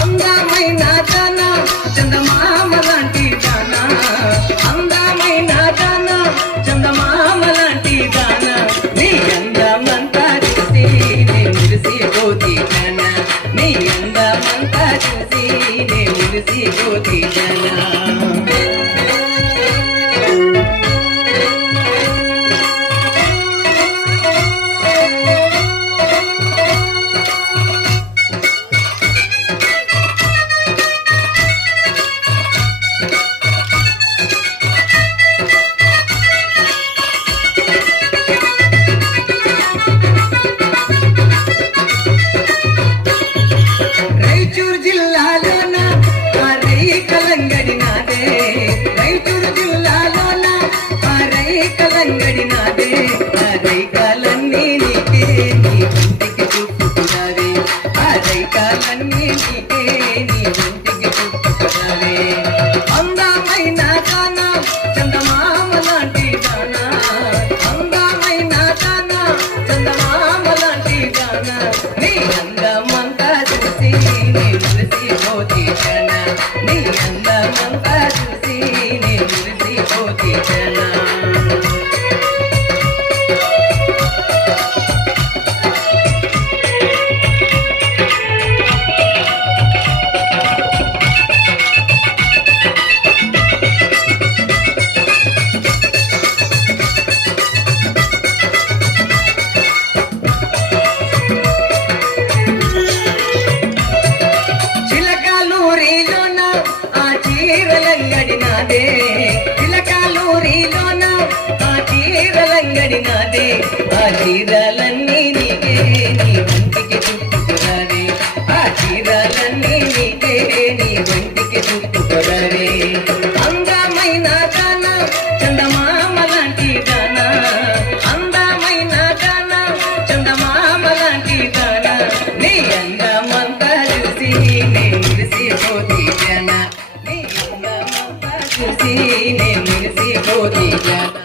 అందమైన దానా చందమామ లాంటి దానా, అందమైన దానా చందమామ లాంటి దానా, నీ అందమంతా చూసి నే మురిసిపోతి జానా, నీ అందమంతా చూసి నే మురిసిపోతి జానా. అందమైన దానా చందమామ లాంటి దానా, అందమైన దానా చందమామ లాంటి దానా, నీ అందమంతా చూసి నే మురిసిపోతి జానా, నీ అందమంతా చూసి నే మురిసిపోతి జానా. చిలకాలూరిలోన ఆ చీరలంగడినాదే, ఆ చీరలన్నీ నీకే నీ ఒంటికి చుట్టుకురారే, ఆ చీరలన్నీ నీకే నీ ఒంటికి చుట్టుకురారే. అందమైన దానా చందమామ లాంటి దానా, అందమైన దానా చందమామ లాంటి దానా, నీ అందమంతా చూసి నే మురిసిపోతి జానా, నీ అందమంతా చూసి నే మురిసిపోతి జానా.